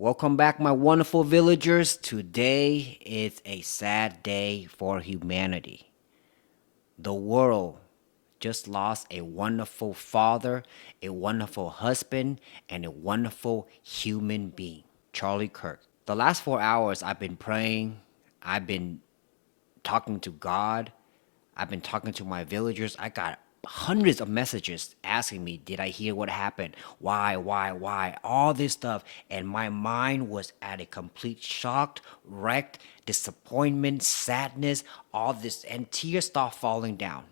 Welcome back, my wonderful villagers. Today is a sad day for humanity. The world just lost a wonderful father, a wonderful husband, and a wonderful human being, Charlie Kirk. The last 4 hours, I've been praying, I've been talking to God, I've been talking to my villagers. I got hundreds of messages asking me, did I hear what happened? Why? All this stuff. And my mind was at a complete shock, wrecked, disappointment, sadness, all this, and tears start falling down.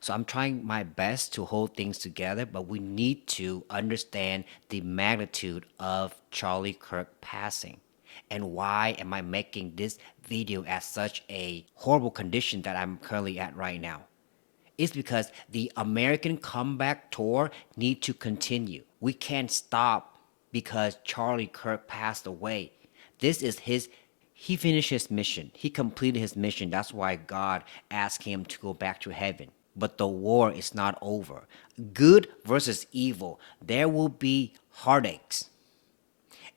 So I'm trying my best to hold things together, but we need to understand the magnitude of Charlie Kirk passing. And why am I making this video at such a horrible condition that I'm currently at right now? It's because the American comeback tour need to continue. We can't stop because Charlie Kirk passed away. This is he finished his mission. He completed his mission. That's why God asked him to go back to heaven. But the war is not over. Good versus evil. There will be heartaches.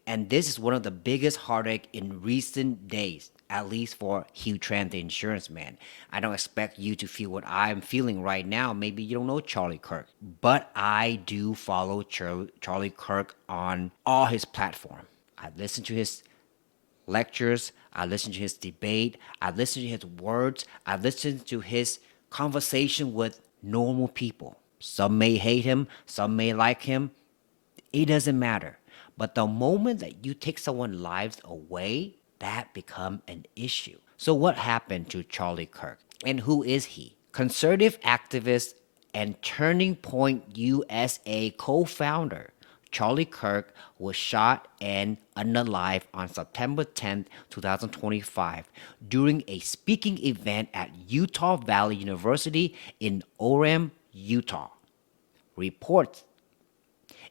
And this is one of the biggest heartache in recent days, at least for Hugh Tran, the insurance man. I don't expect you to feel what I'm feeling right now. Maybe you don't know Charlie Kirk, but I do follow Charlie Kirk on all his platform. I listen to his lectures, I listen to his debate, I listen to his words, I listen to his conversation with normal people. Some may hate him, some may like him. It doesn't matter. But the moment that you take someone's lives away, that become an issue. So what happened to Charlie Kirk? And who is he? Conservative activist and Turning Point USA co-founder Charlie Kirk was shot and unalive on September 10th, 2025 during a speaking event at Utah Valley University in Orem, Utah. Reports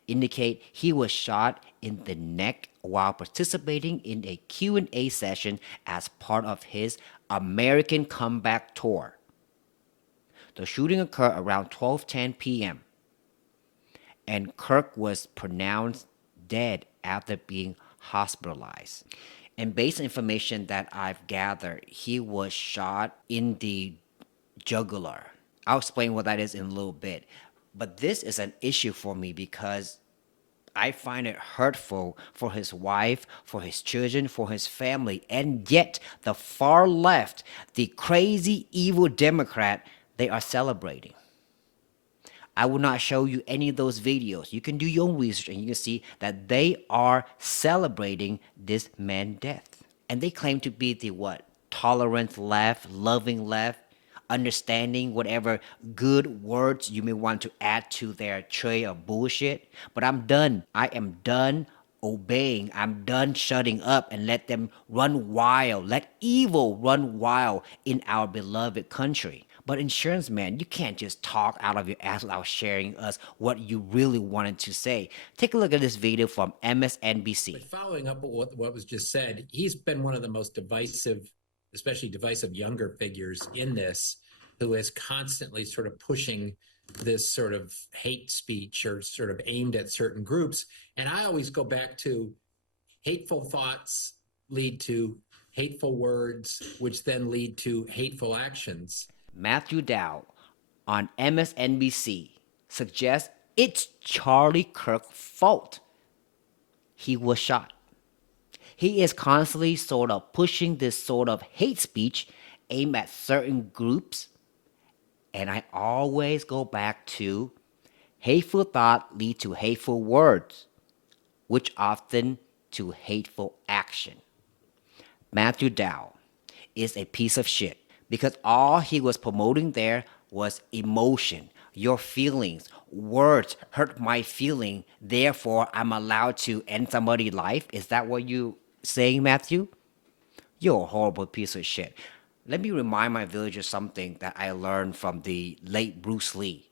indicate he was shot in the neck while participating in a Q&A session as part of his American Comeback Tour. The shooting occurred around 12:10 p.m. and Kirk was pronounced dead after being hospitalized. And based on information that I've gathered, he was shot in the jugular. I'll explain what that is in a little bit. But this is an issue for me because I find it hurtful for his wife, for his children, for his family, and yet the far left, the crazy evil Democrat, they are celebrating. I will not show you any of those videos. You can do your own research and you can see that they are celebrating this man's death. And they claim to be the what? Tolerant left, loving left, understanding whatever good words you may want to add to their tray of bullshit. But I'm done. I am done obeying. I'm done shutting up and let them run wild. Let evil run wild in our beloved country. But insurance man, you can't just talk out of your ass without sharing us what you really wanted to say. Take a look at this video from MSNBC. But following up with what was just said, he's been one of the most divisive, especially divisive younger figures in this, who is constantly sort of pushing this sort of hate speech or sort of aimed at certain groups. And I always go back to hateful thoughts lead to hateful words, which then lead to hateful actions. Matthew Dow on MSNBC suggests it's Charlie Kirk's fault he was shot. He is constantly sort of pushing this sort of hate speech aimed at certain groups. And I always go back to hateful thought lead to hateful words, which often to hateful action. Matthew Dow is a piece of shit because all he was promoting there was emotion, your feelings, words hurt my feeling, therefore I'm allowed to end somebody's life. Is that what you saying, Matthew? You're a horrible piece of shit. Let me remind my villagers something that I learned from the late Bruce Lee.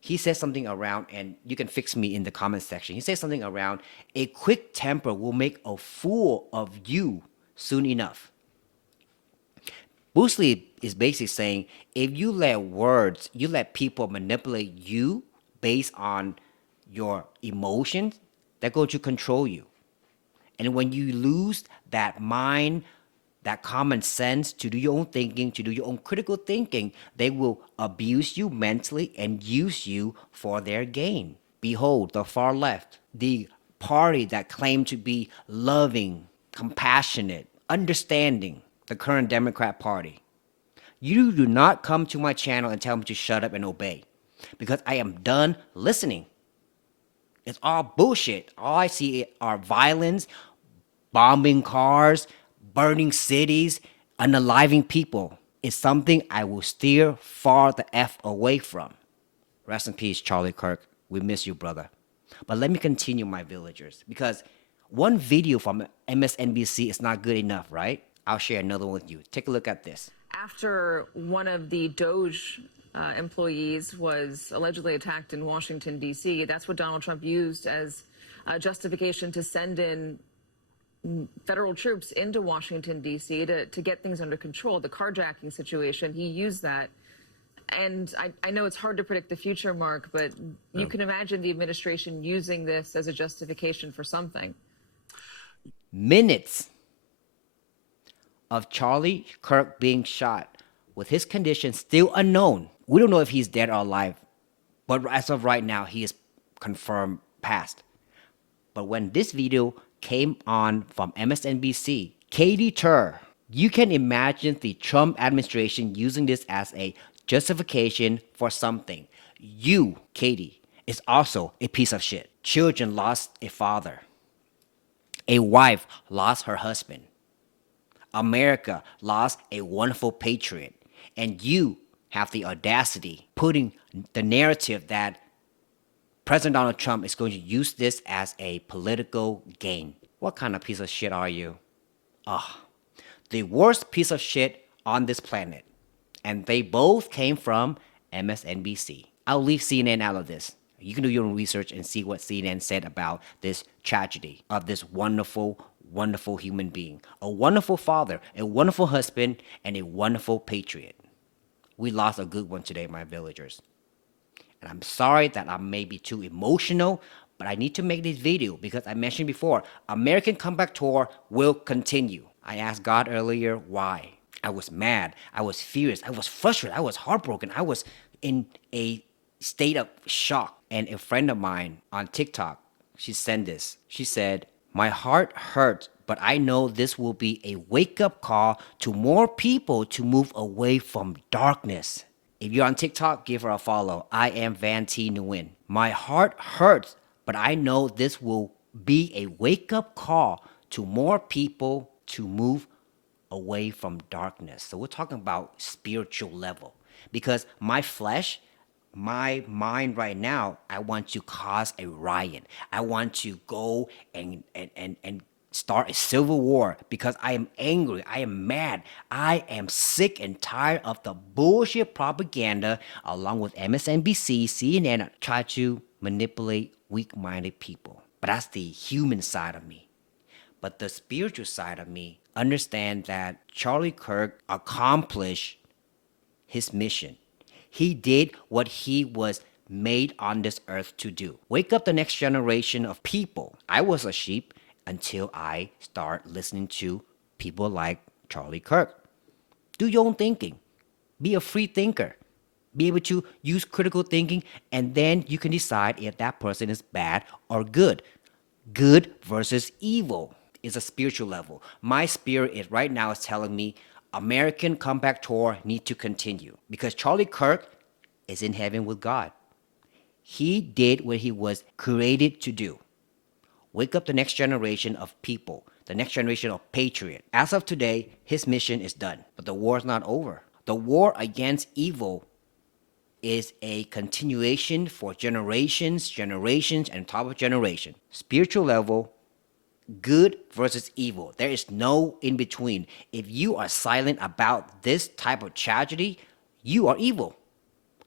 He says something around, and you can fix me in the comment section. He says something around, a quick temper will make a fool of you soon enough. Bruce Lee is basically saying if you let words, you let people manipulate you based on your emotions, They're going to control you. And when you lose that mind, that common sense to do your own thinking, to do your own critical thinking, they will abuse you mentally and use you for their gain. Behold, the far left, the party that claimed to be loving, compassionate, understanding, the current Democrat Party. You do not come to my channel and tell me to shut up and obey because I am done listening. It's all bullshit. All I see are violence, bombing cars, burning cities, unaliving people. It's something I will steer far the F away from. Rest in peace, Charlie Kirk. We miss you, brother. But let me continue, my villagers, because one video from MSNBC is not good enough, right? I'll share another one with you. Take a look at this. After one of the Doge employees was allegedly attacked in Washington, D.C., that's what Donald Trump used as justification to send in federal troops into Washington, D.C. to get things under control. The carjacking situation, he used that. And I know it's hard to predict the future, Mark, but you can imagine the administration using this as a justification for something. Minutes of Charlie Kirk being shot with his condition still unknown. We don't know if he's dead or alive, but as of right now, he is confirmed passed. But when this video came on from MSNBC, Katie Tur, you can imagine the Trump administration using this as a justification for something. You, Katie, is also a piece of shit. Children lost a father. A wife lost her husband. America lost a wonderful patriot. And you have the audacity putting the narrative that President Donald Trump is going to use this as a political gain. What kind of piece of shit are you? The worst piece of shit on this planet. And they both came from MSNBC. I'll leave CNN out of this. You can do your own research and see what CNN said about this tragedy of this wonderful, wonderful human being. A wonderful father, a wonderful husband, and a wonderful patriot. We lost a good one today, my villagers. And I'm sorry that I may be too emotional, but I need to make this video because I mentioned before, American Comeback Tour will continue. I asked God earlier why. I was mad. I was furious. I was frustrated. I was heartbroken. I was in a state of shock. And a friend of mine on TikTok, she sent this. She said, "My heart hurts, but I know this will be a wake-up call to more people to move away from darkness." If you're on TikTok, give her a follow. I am Vance Nguyen. My heart hurts, but I know this will be a wake-up call to more people to move away from darkness. So we're talking about spiritual level. Because my flesh, my mind right now, I want to cause a riot. I want to go and start a civil war because I am angry. I am mad. I am sick and tired of the bullshit propaganda along with MSNBC, CNN, try to manipulate weak-minded people. But that's the human side of me. But the spiritual side of me understand that Charlie Kirk accomplished his mission. He did what he was made on this earth to do. Wake up the next generation of people. I was a sheep until I start listening to people like Charlie Kirk. Do your own thinking. Be a free thinker. Be able to use critical thinking, and then you can decide if that person is bad or good. Good versus evil is a spiritual level. My spirit is right now is telling me American Comeback Tour need to continue because Charlie Kirk is in heaven with God. He did what he was created to do. Wake up the next generation of people, the next generation of patriot. As of today, his mission is done, but the war is not over. The war against evil is a continuation for generations, and top of generation. Spiritual level, good versus evil. There is no in between. If you are silent about this type of tragedy, you are evil.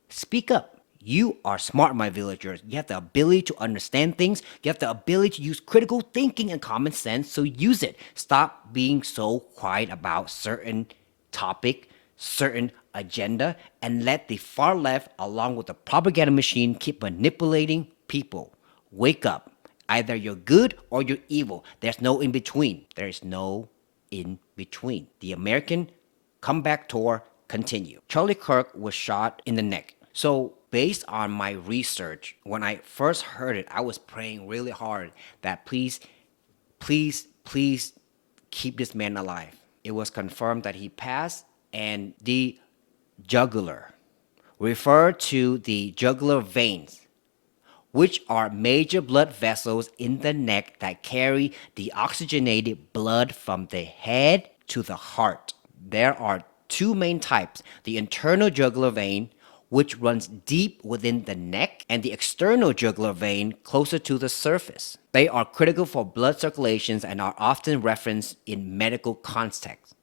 Speak up. You are smart, my villagers. You have the ability to understand things. You have the ability to use critical thinking and common sense, so use it. Stop being so quiet about certain topic, certain agenda, and let the far left, along with the propaganda machine, keep manipulating people. Wake up. Either you're good or you're evil. There's no in between. There is no in between. The American comeback tour continue. Charlie Kirk was shot in the neck. So, based on my research, when I first heard it, I was praying really hard that please, please, please keep this man alive. It was confirmed that he passed, and the jugular refer to the jugular veins, which are major blood vessels in the neck that carry the oxygenated blood from the head to the heart. There are two main types: the internal jugular vein, which runs deep within the neck, and the external jugular vein closer to the surface. They are critical for blood circulations and are often referenced in medical context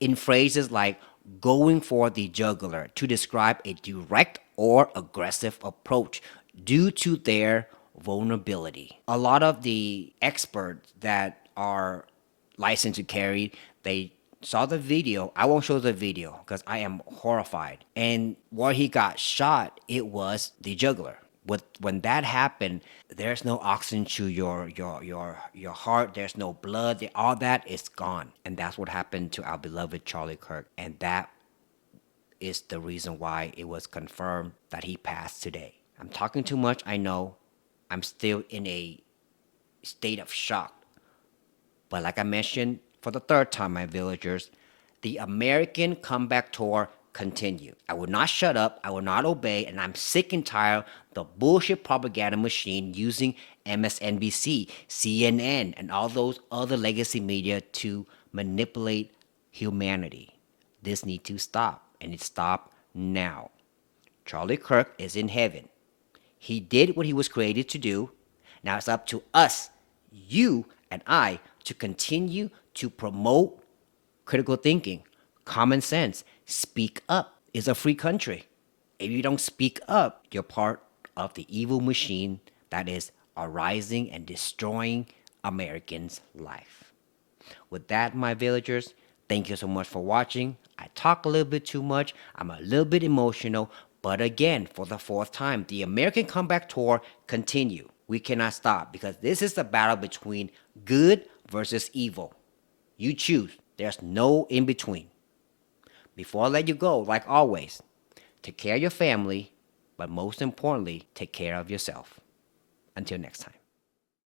in phrases like going for the jugular to describe a direct or aggressive approach due to their vulnerability. A lot of the experts that are licensed to carry, they saw the video. I won't show the video because I am horrified. And where he got shot, it was the jugular. When that happened, there's no oxygen to your heart. There's no blood. All that is gone, and that's what happened to our beloved Charlie Kirk. And that is the reason why it was confirmed that he passed today. I'm talking too much, I know. I'm still in a state of shock. But like I mentioned for the third time, my villagers, the American comeback tour continue. I will not shut up, I will not obey, and I'm sick and tired of the bullshit propaganda machine using MSNBC, CNN, and all those other legacy media to manipulate humanity. This needs to stop, and it stopped now. Charlie Kirk is in heaven. He did what he was created to do. Now it's up to us, you and I, to continue to promote critical thinking, common sense. Speak up. It's a free country. If you don't speak up, you're part of the evil machine that is arising and destroying Americans' life. With that, my villagers, thank you so much for watching. I talk a little bit too much. I'm a little bit emotional. But again, for the fourth time, the American comeback tour continue. We cannot stop because this is the battle between good versus evil. You choose. There's no in between. Before I let you go, like always, take care of your family, but most importantly, take care of yourself. Until next time.